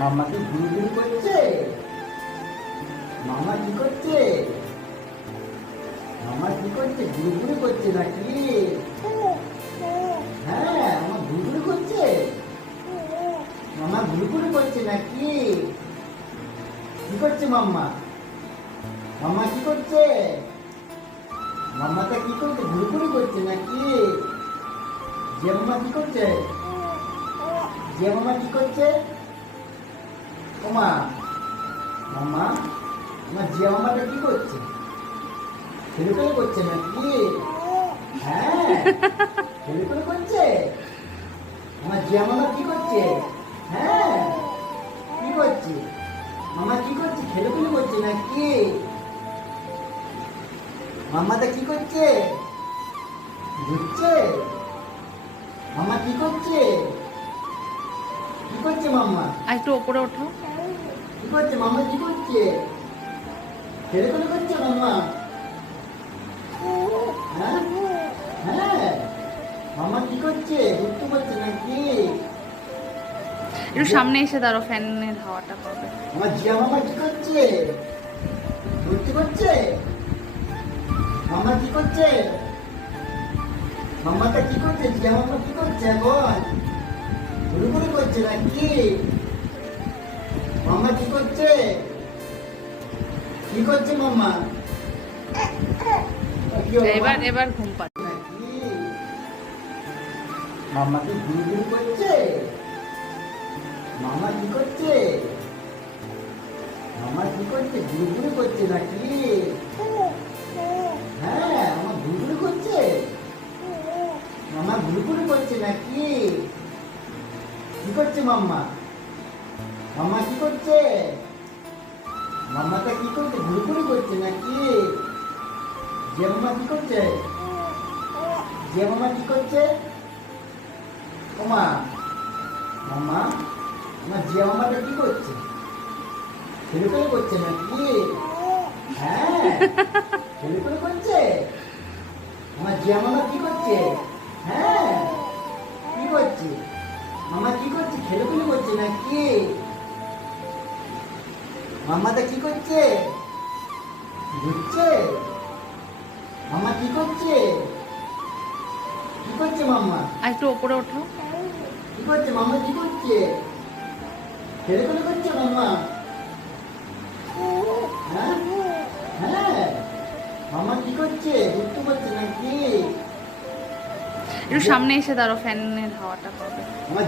মাম্মা কি ঘুরঘুরি করছে? মামা কি করছে? মামা কি করছে? ঘুরঘুরি করছে নাকি? হ্যাঁ, আমার ঘুরঘুরি করছে। মামা ঘুরঘুরি করছে নাকি? কি করছে মাম্মা? মামা কি করছে? মাম্মাটা কি করছে? ঘুরঘুরি করছে নাকি? জিয়া মামা কি করছে? জিয়া মামা কি করছে? ওমা, মাম্মা, আমার জিয়া মামাটা কি করছে? খেলে করছে নাকি? হ্যাঁ, খেলে করছে। আমার জিয়া মামা কি করছে? হ্যাঁ, কি করছে? মামা কি করছে? খেলে করছে নাকি? মামাটা কি করছে? ঘুরছে? মামা কি করছে? কি করছে মাম্মা? আর একটু ওপরে ওঠো। কি করছে মামা? কি করছে? খেলে করছে মাম্মা? হ্যাঁ, হ্যাঁ, মামা কি করছে? ঘুরতে করছে নাকি? একটু সামনে এসে দাঁড়াও, ফ্যানের হাওয়াটা পাবে। আমার জিয়া মামা কি করছে? ঘুরতে করছে? মামা কি করছে? মামাটা কি করছে? জিয়া মামা কি করছে এখন? ঘুরঘুরি করছে নাকি? মামা কি করছে? কি করছে মামা? কি হলো, এবার মা? এবার ঘুম পাচ্ছে। নাকি? মামা কি ঘুরঘুরি করছে? মামা কি করছে? মামা কি করছে? ঘুরঘুরি করছে নাকি? হ্যাঁ, আমার ঘুরঘুরি করছে। মামা ঘুরঘুরি করছে নাকি? কি করছে মাম্মা? মামা কি করছে? মাম্মাটা কি করছে? ঘুরঘুরি করছে নাকি? জিয়া মামা কি করছে? জিয়া মামা কি করছে? ওমা, মামা, আমার জিয়া মামাটা কি করছে? খেলে করছে নাকি? হ্যাঁ, খেলে করছে। আমার জিয়া মামা কি করছে? হ্যাঁ, কি করছে? মামা কি করছে? খেলে করছে নাকি? মামাটা কি করছে? ঘুরছে? মামা কি করছে? কি করছে মাম্মা? আর একটু ওপরে ওঠো। কি করছে মামা? কি করছে? খেলে করছে মাম্মা? হ্যাঁ, হ্যাঁ, মামা কি করছে? ঘুরতে করছে নাকি? একটু সামনে এসে দাঁড়াও, ফ্যানের হাওয়াটা পাবে। আমার